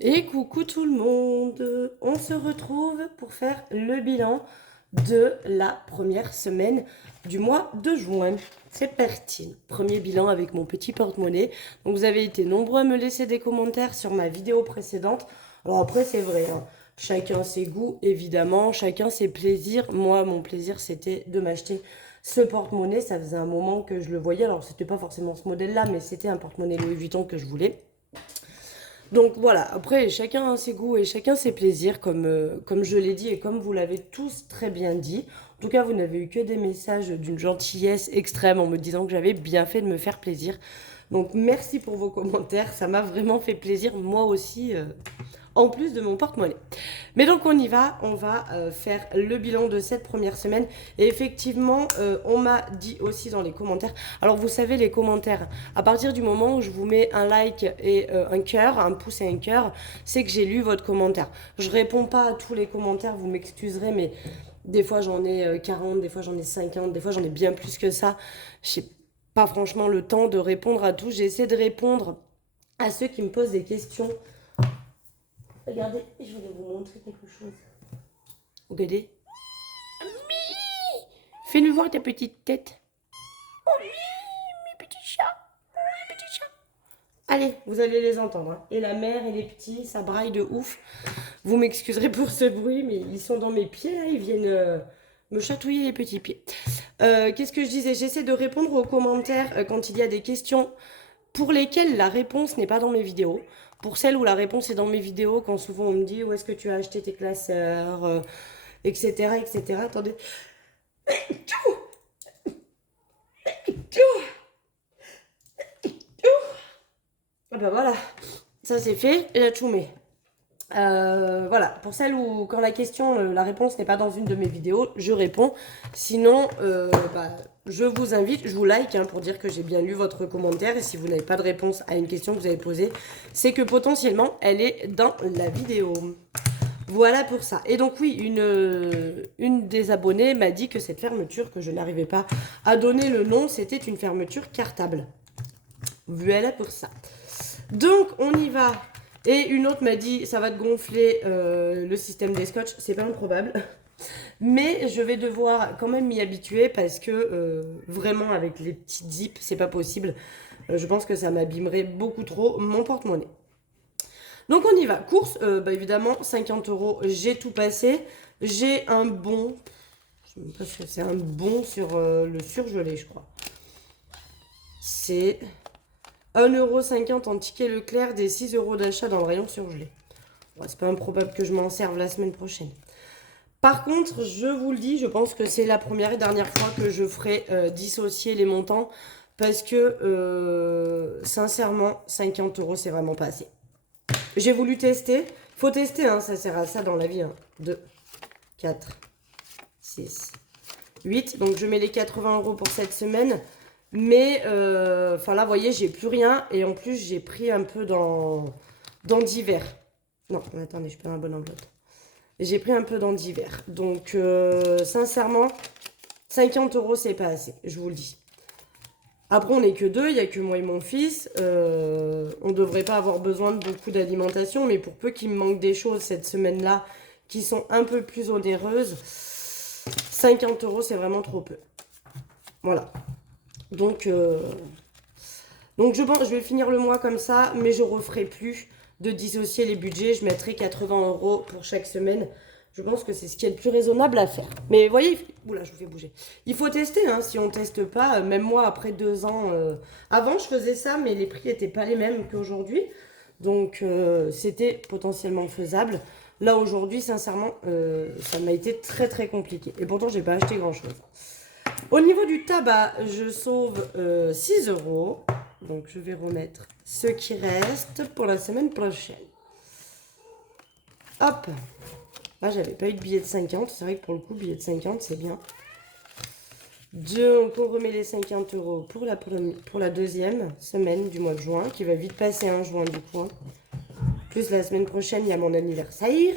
Et coucou tout le monde, on se retrouve pour faire le bilan de la première semaine du mois de juin. C'est parti, premier bilan avec mon petit porte-monnaie. Donc vous avez été nombreux à me laisser des commentaires sur ma vidéo précédente. Alors après c'est vrai, hein, chacun ses goûts évidemment, chacun ses plaisirs. Moi mon plaisir c'était de m'acheter ce porte-monnaie, ça faisait un moment que je le voyais. Alors c'était pas forcément ce modèle-là, mais c'était un porte-monnaie Louis Vuitton que je voulais. Donc voilà, après chacun a ses goûts et chacun ses plaisirs, comme je l'ai dit et comme vous l'avez tous très bien dit. En tout cas, vous n'avez eu que des messages d'une gentillesse extrême en me disant que j'avais bien fait de me faire plaisir. Donc merci pour vos commentaires, ça m'a vraiment fait plaisir, moi aussi, en plus de mon porte-monnaie. Mais donc on y va, on va faire le bilan de cette première semaine. Et effectivement, on m'a dit aussi dans les commentaires, alors vous savez les commentaires, à partir du moment où je vous mets un like et un cœur, un pouce et un cœur, c'est que j'ai lu votre commentaire. Je réponds pas à tous les commentaires, vous m'excuserez, mais des fois j'en ai 40, des fois j'en ai 50, des fois j'en ai bien plus que ça. Je n'ai pas franchement le temps de répondre à tout. J'essaie de répondre à ceux qui me posent des questions. Regardez, je voulais vous montrer quelque chose. Regardez. Fais-nous voir ta petite tête. Oh oui, mes petits chats. Mes petits chats. Allez, vous allez les entendre, hein. Et la mère et les petits, ça braille de ouf. Vous m'excuserez pour ce bruit, mais ils sont dans mes pieds, là. Ils viennent me chatouiller les petits pieds. Qu'est-ce que je disais? J'essaie de répondre aux commentaires quand il y a des questions pour lesquelles la réponse n'est pas dans mes vidéos. Pour celles où la réponse est dans mes vidéos, quand souvent on me dit où est-ce que tu as acheté tes classeurs, etc., etc. Attendez. Ah bah voilà, ça c'est fait, et la choumé. Voilà, pour celles où quand la question, la réponse n'est pas dans une de mes vidéos, je réponds. Sinon, bah, je vous invite, je vous like hein, pour dire que j'ai bien lu votre commentaire. Et si vous n'avez pas de réponse à une question que vous avez posée, c'est que potentiellement elle est dans la vidéo. Voilà pour ça. Et donc oui, une des abonnées m'a dit que cette fermeture, que je n'arrivais pas à donner le nom, c'était une fermeture cartable. Voilà pour ça. Donc on y va. Et une autre m'a dit ça va te gonfler le système des scotch. C'est pas improbable. Mais je vais devoir quand même m'y habituer parce que vraiment avec les petites zips, c'est pas possible. Je pense que ça m'abîmerait beaucoup trop mon porte-monnaie. Donc on y va. Course, bah évidemment, 50 euros, j'ai tout passé. J'ai un bon. Je sais même pas ce que c'est un bon sur le surgelé, je crois. C'est 1,50 € en ticket Leclerc des 6 euros d'achat dans le rayon surgelé. Ouais, c'est pas improbable que je m'en serve la semaine prochaine. Par contre, je vous le dis, je pense que c'est la première et dernière fois que je ferai dissocier les montants parce que sincèrement, 50 euros, c'est vraiment pas assez. J'ai voulu tester. Faut tester, hein, ça sert à ça dans la vie. Hein. 2, 4, 6, 8. Donc je mets les 80 euros pour cette semaine. Mais, enfin là, vous voyez, j'ai plus rien. Et en plus, j'ai pris un peu dans divers. Non, attendez, je perds ma bonne enveloppe. J'ai pris un peu dans divers. Donc, sincèrement, 50 euros, c'est pas assez, je vous le dis. Après, on n'est que deux, il n'y a que moi et mon fils. On ne devrait pas avoir besoin de beaucoup d'alimentation, mais pour peu qu'il me manque des choses cette semaine-là qui sont un peu plus onéreuses, 50 euros, c'est vraiment trop peu. Voilà. Donc je pense je vais finir le mois comme ça, mais je referai plus de dissocier les budgets. Je mettrai 80 euros pour chaque semaine. Je pense que c'est ce qui est le plus raisonnable à faire. Mais vous voyez, oula, je vous fais bouger. Il faut tester, hein, si on ne teste pas. Même moi, après 2 ans, avant je faisais ça, mais les prix n'étaient pas les mêmes qu'aujourd'hui. Donc c'était potentiellement faisable. Là aujourd'hui, sincèrement, ça m'a été très très compliqué. Et pourtant, j'ai pas acheté grand-chose. Au niveau du tabac, je sauve 6 euros. Donc je vais remettre ce qui reste pour la semaine prochaine. Hop. Là, j'avais pas eu de billet de 50. C'est vrai que pour le coup, billet de 50, c'est bien. Donc on remet les 50 euros pour la deuxième semaine du mois de juin, qui va vite passer un juin du coup. Plus la semaine prochaine, il y a mon anniversaire.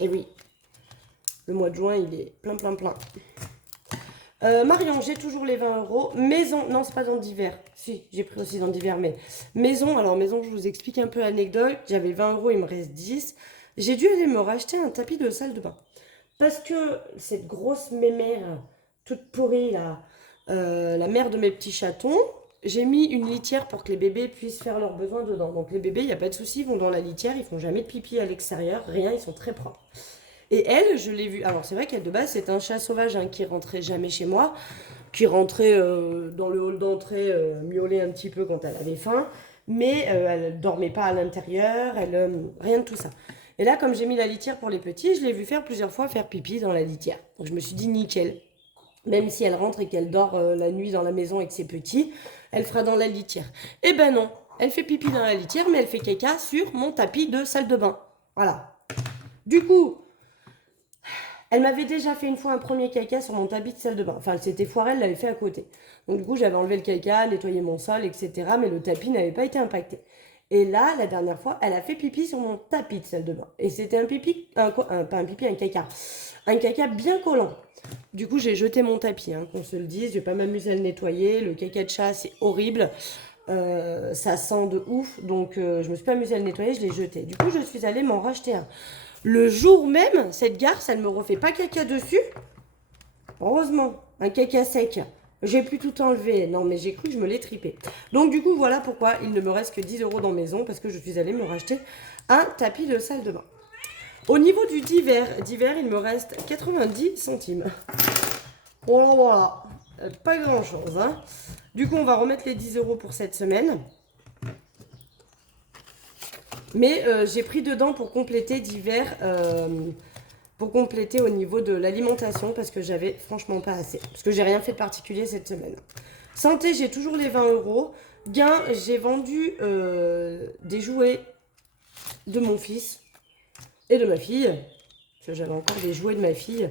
Et oui, le mois de juin, il est plein, plein, plein. Marion, j'ai toujours les 20 euros. Maison, non, c'est pas dans d'hiver. Si, j'ai pris aussi dans d'hiver, mais maison, alors maison, je vous explique un peu l'anecdote. J'avais 20 euros, il me reste 10. J'ai dû aller me racheter un tapis de salle de bain. Parce que cette grosse mémère, toute pourrie là, la mère de mes petits chatons, j'ai mis une litière pour que les bébés puissent faire leurs besoins dedans. Donc les bébés, il n'y a pas de souci, ils vont dans la litière, ils font jamais de pipi à l'extérieur, rien, ils sont très propres. Et elle, je l'ai vue. Alors c'est vrai qu'elle de base, c'est un chat sauvage hein, qui rentrait jamais chez moi, qui rentrait dans le hall d'entrée, miauler un petit peu quand elle avait faim, mais elle dormait pas à l'intérieur, rien de tout ça. Et là, comme j'ai mis la litière pour les petits, je l'ai vu faire plusieurs fois faire pipi dans la litière. Donc je me suis dit nickel. Même si elle rentre et qu'elle dort la nuit dans la maison avec ses petits, elle fera dans la litière. Eh ben non, elle fait pipi dans la litière, mais elle fait caca sur mon tapis de salle de bain. Voilà. Du coup, elle m'avait déjà fait une fois un premier caca sur mon tapis de salle de bain. Enfin, c'était foiré, elle l'avait fait à côté. Donc du coup, j'avais enlevé le caca, nettoyé mon sol, etc. Mais le tapis n'avait pas été impacté. Et là, la dernière fois, elle a fait pipi sur mon tapis de salle de bain. Et c'était un pipi, pas un pipi, un caca. Un caca bien collant. Du coup, j'ai jeté mon tapis, hein, qu'on se le dise. Je vais pas m'amuser à le nettoyer. Le caca de chat, c'est horrible. Ça sent de ouf. Donc, je me suis pas amusée à le nettoyer, je l'ai jeté. Du coup, je suis allée m'en racheter un. Le jour même, cette garce, elle me refait pas caca dessus. Heureusement, un caca sec. J'ai pu tout enlever. Non, mais j'ai cru que je me l'ai tripé. Donc, du coup, voilà pourquoi il ne me reste que 10 euros dans maison parce que je suis allée me racheter un tapis de salle de bain. Au niveau du divers, il me reste 90 centimes. Voilà, pas grand chose. Hein. Du coup, on va remettre les 10 euros pour cette semaine. Mais j'ai pris dedans pour compléter divers, pour compléter au niveau de l'alimentation parce que j'avais franchement pas assez. Parce que j'ai rien fait de particulier cette semaine. Santé, j'ai toujours les 20 euros. Gain, j'ai vendu des jouets de mon fils et de ma fille. Parce que j'avais encore des jouets de ma fille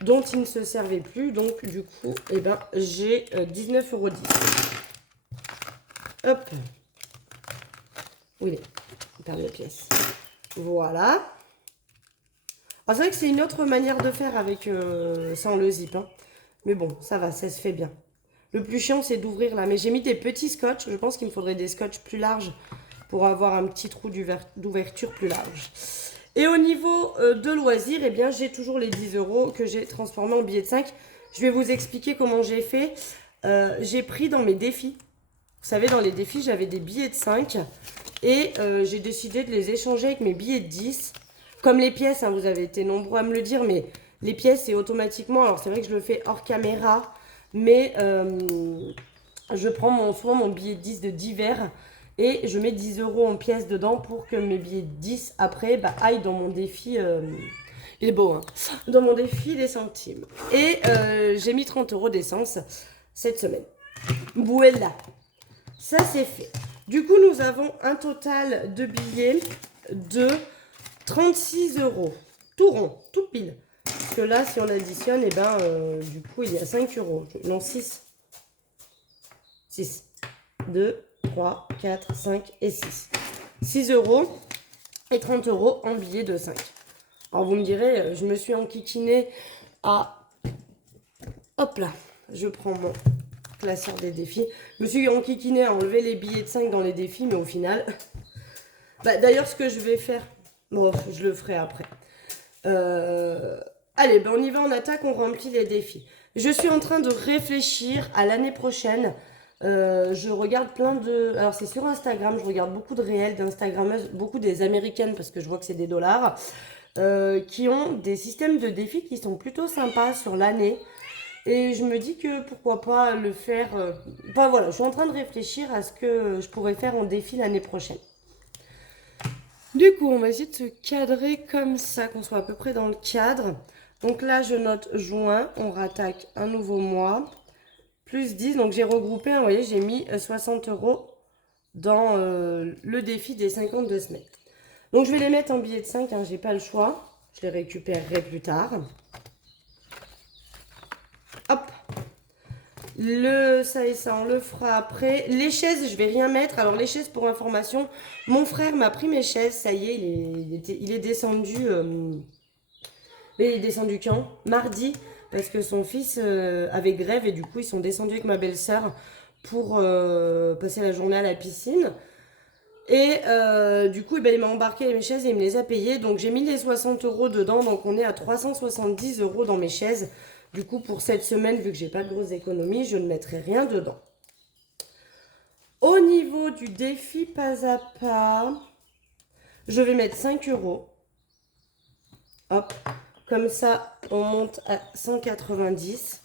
dont il ne se servait plus. Donc du coup, eh ben, j'ai 19,10 euros. Hop. Où il est ? J'ai perdu la pièce. Voilà. Ah, c'est vrai que c'est une autre manière de faire avec sans le zip. Hein. Mais bon, ça va, ça se fait bien. Le plus chiant, c'est d'ouvrir là. Mais j'ai mis des petits scotch. Je pense qu'il me faudrait des scotch plus larges pour avoir un petit trou d'ouverture plus large. Et au niveau de loisirs, eh bien, j'ai toujours les 10 euros que j'ai transformés en billets de 5. Je vais vous expliquer comment j'ai fait. J'ai pris dans mes défis. Vous savez, dans les défis, j'avais des billets de 5. Et j'ai décidé de les échanger avec mes billets de 10. Comme les pièces, hein, vous avez été nombreux à me le dire, mais les pièces, c'est automatiquement. Alors, c'est vrai que je le fais hors caméra, mais je prends souvent mon billet de 10 de divers et je mets 10 euros en pièces dedans pour que mes billets de 10 après aillent dans mon défi. Il est beau, hein, dans mon défi des centimes. Et j'ai mis 30 euros d'essence cette semaine. Voilà, ça c'est fait. Du coup, nous avons un total de billets de 36 euros. Tout rond, tout pile. Parce que là, si on additionne, eh ben, du coup, il y a 5 euros. Non, 6. 6. 2, 3, 4, 5 et 6. 6 euros et 30 euros en billets de 5. Alors, vous me direz, je me suis enquiquinée à... Hop là, je prends mon classeur des défis. Je me suis enquiquinée à enlever les billets de 5 dans les défis, mais au final... d'ailleurs, ce que je vais faire... Bon, je le ferai après. Allez, on y va, on attaque, on remplit les défis. Je suis en train de réfléchir à l'année prochaine. Je regarde plein de... Alors, c'est sur Instagram, je regarde beaucoup de réels d'Instagrammeuses, beaucoup des américaines, parce que je vois que c'est des dollars, qui ont des systèmes de défis qui sont plutôt sympas sur l'année. Et je me dis que pourquoi pas le faire... voilà, je suis en train de réfléchir à ce que je pourrais faire en défi l'année prochaine. Du coup, on va essayer de se cadrer comme ça, qu'on soit à peu près dans le cadre. Donc là, je note juin, on rattaque un nouveau mois, plus 10. Donc j'ai regroupé, vous voyez, j'ai mis 60 euros dans le défi des 52 semaines. Donc je vais les mettre en billets de 5, hein, j'ai pas le choix. Je les récupérerai plus tard. Hop. Ça et ça, on le fera après. Les chaises, je vais rien mettre. Alors les chaises, pour information, mon frère m'a pris mes chaises. Ça y est, il est descendu. Mais il est descendu quand ? Mardi. parce que son fils avait grève et du coup ils sont descendus avec ma belle-sœur pour passer la journée à la piscine. Et du coup, il m'a embarqué mes chaises et il me les a payées. Donc j'ai mis les 60 euros dedans. Donc on est à 370 euros dans mes chaises. Du coup, pour cette semaine, vu que j'ai pas de grosses économies, je ne mettrai rien dedans. Au niveau du défi pas à pas, je vais mettre 5 euros. Hop, comme ça, on monte à 190.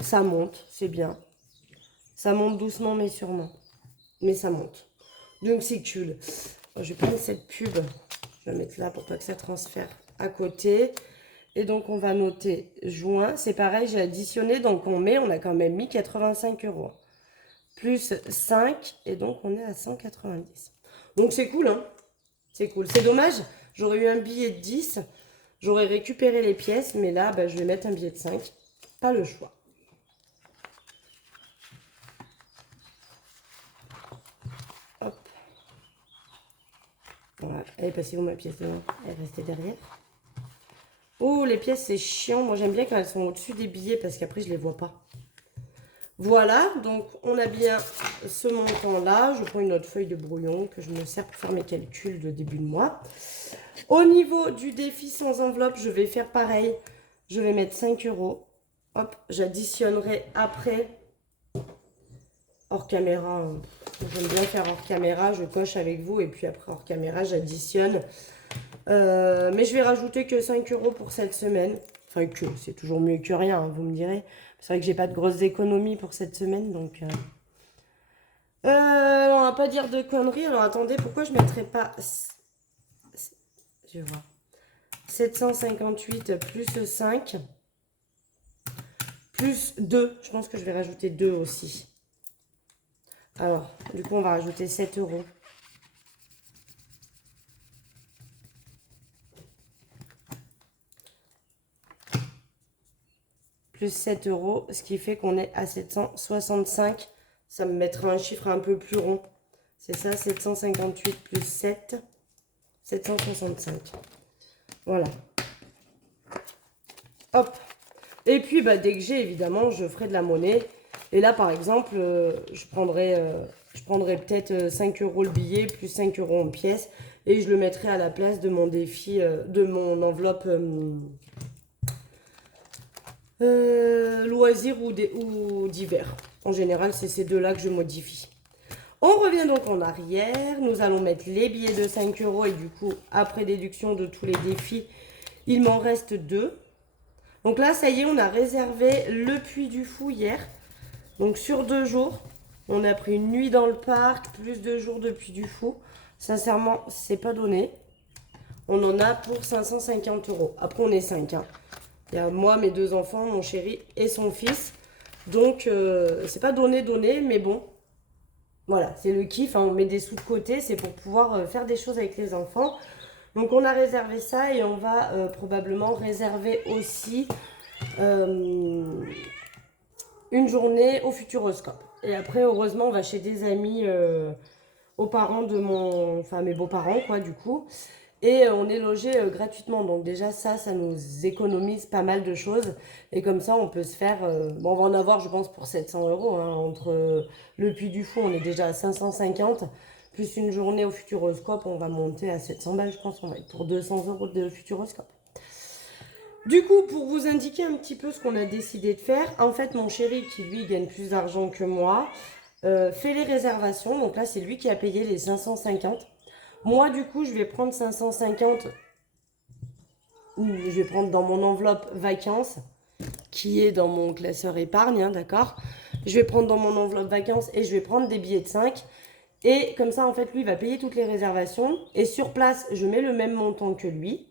Ça monte, c'est bien. Ça monte doucement mais sûrement. Mais ça monte. Donc c'est cool. Je vais prendre cette pub. Je vais la mettre là pour pas que ça transfère à côté. Et donc on va noter juin. C'est pareil, j'ai additionné. Donc on a quand même mis 85 euros. Plus 5. Et donc on est à 190. Donc c'est cool, hein. C'est cool. C'est dommage. J'aurais eu un billet de 10. J'aurais récupéré les pièces. Mais là, je vais mettre un billet de 5. Pas le choix. Hop. Voilà. Elle est passée où ma pièce dedans? Elle est restée derrière. Oh, les pièces, c'est chiant. Moi, j'aime bien quand elles sont au-dessus des billets parce qu'après, je les vois pas. Voilà, donc on a bien ce montant-là. Je prends une autre feuille de brouillon que je me sers pour faire mes calculs de début de mois. Au niveau du défi sans enveloppe, je vais faire pareil. Je vais mettre 5 euros. Hop, j'additionnerai après. Hors caméra, j'aime bien faire hors caméra. Je coche avec vous et puis après hors caméra, j'additionne. Mais je vais rajouter que 5 euros pour cette semaine. Enfin que, c'est toujours mieux que rien, hein, vous me direz. C'est vrai que j'ai pas de grosses économies pour cette semaine, donc... on va pas dire de conneries. Alors attendez, pourquoi je mettrais pas... Je vais voir. 758 plus 5 plus 2. Je pense que je vais rajouter 2 aussi. Alors, du coup, on va rajouter 7 euros. Plus 7 euros, ce qui fait qu'on est à 765. Ça me mettra un chiffre un peu plus rond. C'est ça, 758 plus 7, 765. Voilà. Hop. Et puis, dès que j'ai, évidemment, je ferai de la monnaie. Et là, par exemple, je prendrai peut-être 5 euros le billet, plus 5 euros en pièces. Et je le mettrai à la place de mon défi, de mon enveloppe... loisirs ou divers. En général, c'est ces deux-là que je modifie. On revient donc en arrière. Nous allons mettre les billets de 5 euros. Et du coup, après déduction de tous les défis, il m'en reste 2. Donc là, ça y est, on a réservé le Puy du Fou hier. Donc sur 2 jours, on a pris une nuit dans le parc, plus 2 jours de Puy du Fou. Sincèrement, c'est pas donné. On en a pour 550 euros. Après, on est 5, hein. Il y a moi, mes 2 enfants, mon chéri et son fils. Donc, c'est pas donné, mais bon. Voilà, c'est le kiff, hein. On met des sous de côté, c'est pour pouvoir faire des choses avec les enfants. Donc, on a réservé ça et on va probablement réserver aussi une journée au Futuroscope. Et après, heureusement, on va chez des amis aux parents de enfin, mes beaux-parents, quoi, du coup. Et on est logé gratuitement. Donc déjà, ça nous économise pas mal de choses. Et comme ça, on peut se faire... bon, on va en avoir, je pense, pour 700 euros. Hein. Entre le Puy du Fou, on est déjà à 550. Plus une journée au Futuroscope, on va monter à 700 balles, je pense. On va être pour 200 euros de Futuroscope. Du coup, pour vous indiquer un petit peu ce qu'on a décidé de faire, en fait, mon chéri, qui lui gagne plus d'argent que moi, fait les réservations. Donc là, c'est lui qui a payé les 550. Moi, du coup, je vais prendre 550. Je vais prendre dans mon enveloppe vacances, qui est dans mon classeur épargne, hein, d'accord. Je vais prendre dans mon enveloppe vacances et je vais prendre des billets de 5. Et comme ça, en fait, lui, il va payer toutes les réservations. Et sur place, je mets le même montant que lui.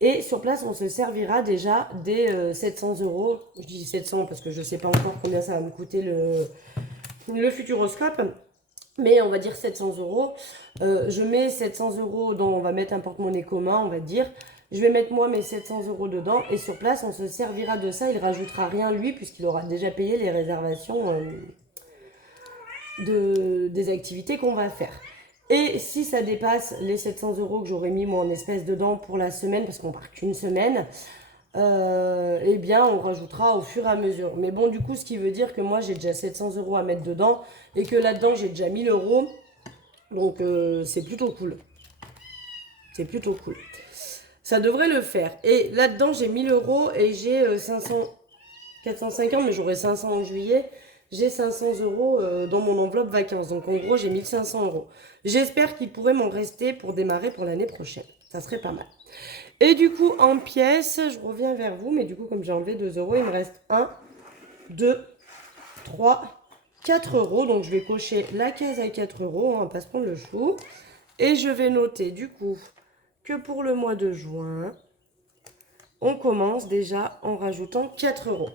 Et sur place, on se servira déjà des 700 euros. Je dis 700 parce que je ne sais pas encore combien ça va me coûter le Futuroscope. Mais on va dire 700 euros. Je mets 700 euros dans, on va mettre un porte-monnaie commun, on va dire. Je vais mettre moi mes 700 euros dedans. Et sur place, on se servira de ça. Il rajoutera rien lui, puisqu'il aura déjà payé les réservations des activités qu'on va faire. Et si ça dépasse les 700 euros que j'aurais mis moi en espèces dedans pour la semaine, parce qu'on part qu'une semaine, eh bien, on rajoutera au fur et à mesure. Mais bon, du coup, ce qui veut dire que moi, j'ai déjà 700 euros à mettre dedans et que là-dedans, j'ai déjà 1000 euros. Donc, c'est plutôt cool. C'est plutôt cool. Ça devrait le faire. Et là-dedans, j'ai 1000 euros et j'ai 500, 450, mais j'aurai 500 en juillet. J'ai 500 euros dans mon enveloppe vacances. Donc, en gros, j'ai 1500 euros. J'espère qu'il pourrait m'en rester pour démarrer pour l'année prochaine. Ça serait pas mal. Et du coup, en pièces, je reviens vers vous. Mais du coup, comme j'ai enlevé 2 euros, il me reste 1, 2, 3, 4 euros. Donc, je vais cocher la case à 4 euros. On va pas se prendre le chou. Et je vais noter, du coup, que pour le mois de juin, on commence déjà en rajoutant 4 euros.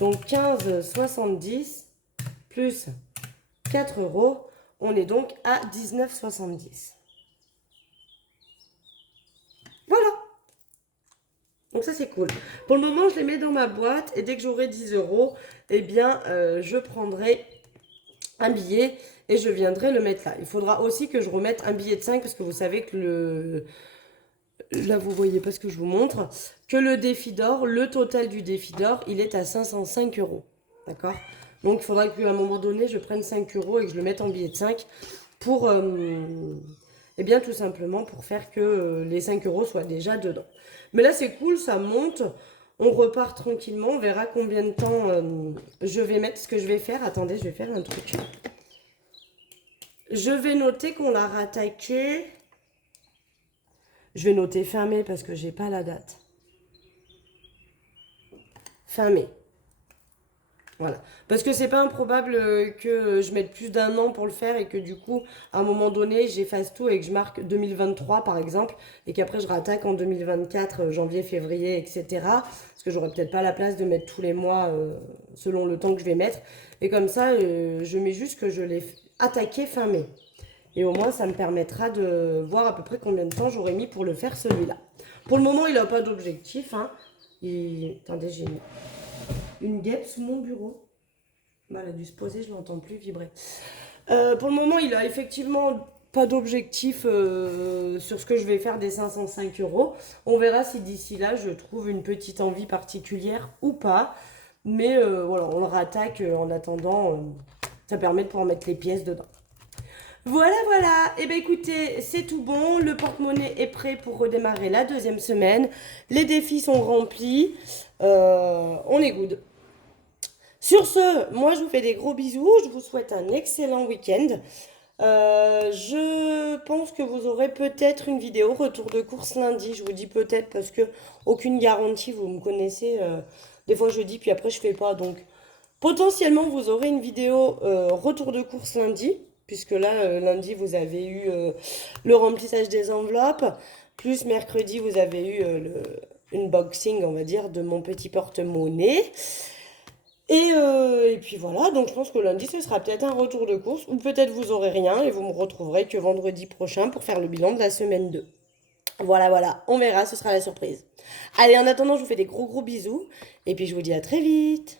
Donc 15,70 plus 4 euros, on est donc à 19,70. Voilà. Donc ça c'est cool. Pour le moment, je les mets dans ma boîte et dès que j'aurai 10 euros, eh bien, je prendrai un billet et je viendrai le mettre là. Il faudra aussi que je remette un billet de 5 parce que vous savez que là vous voyez pas ce que je vous montre, que le défi d'or, le total du défi d'or, il est à 505 euros. D'accord? Donc il faudra qu'à un moment donné, je prenne 5 euros et que je le mette en billet de 5 pour, eh bien tout simplement pour faire que les 5 euros soient déjà dedans. Mais là c'est cool, ça monte, on repart tranquillement, on verra combien de temps je vais mettre. Ce que je vais faire, attendez, je vais faire un truc. Je vais noter qu'on l'a rattaqué. Je vais noter fin mai parce que j'ai pas la date. Fin mai. Voilà. Parce que c'est pas improbable que je mette plus d'un an pour le faire et que du coup, à un moment donné, j'efface tout et que je marque 2023 par exemple et qu'après je rattaque en 2024, janvier, février, etc. Parce que j'aurais peut-être pas la place de mettre tous les mois selon le temps que je vais mettre. Et comme ça, je mets juste que je l'ai attaqué fin mai. Et au moins, ça me permettra de voir à peu près combien de temps j'aurais mis pour le faire celui-là. Pour le moment, il n'a pas d'objectif. Hein. Attendez, j'ai une guêpe sous mon bureau. Bah, elle a dû se poser, je ne l'entends plus vibrer. Pour le moment, il a effectivement pas d'objectif sur ce que je vais faire des 505 euros. On verra si d'ici là, je trouve une petite envie particulière ou pas. Mais voilà, on le rattaque en attendant. Ça permet de pouvoir mettre les pièces dedans. Voilà, voilà. Eh bien, écoutez, c'est tout bon. Le porte-monnaie est prêt pour redémarrer la deuxième semaine. Les défis sont remplis. On est good. Sur ce, moi, je vous fais des gros bisous. Je vous souhaite un excellent week-end. Je pense que vous aurez peut-être une vidéo retour de course lundi. Je vous dis peut-être parce que aucune garantie, vous me connaissez. Des fois, je dis, puis après, je fais pas. Donc, potentiellement, vous aurez une vidéo retour de course lundi, puisque là, lundi, vous avez eu le remplissage des enveloppes, plus mercredi, vous avez eu unboxing, on va dire, de mon petit porte-monnaie. Et puis voilà, donc je pense que lundi, ce sera peut-être un retour de course, ou peut-être vous aurez rien, et vous me retrouverez que vendredi prochain pour faire le bilan de la semaine 2. Voilà, voilà, on verra, ce sera la surprise. Allez, en attendant, je vous fais des gros bisous, et puis je vous dis à très vite.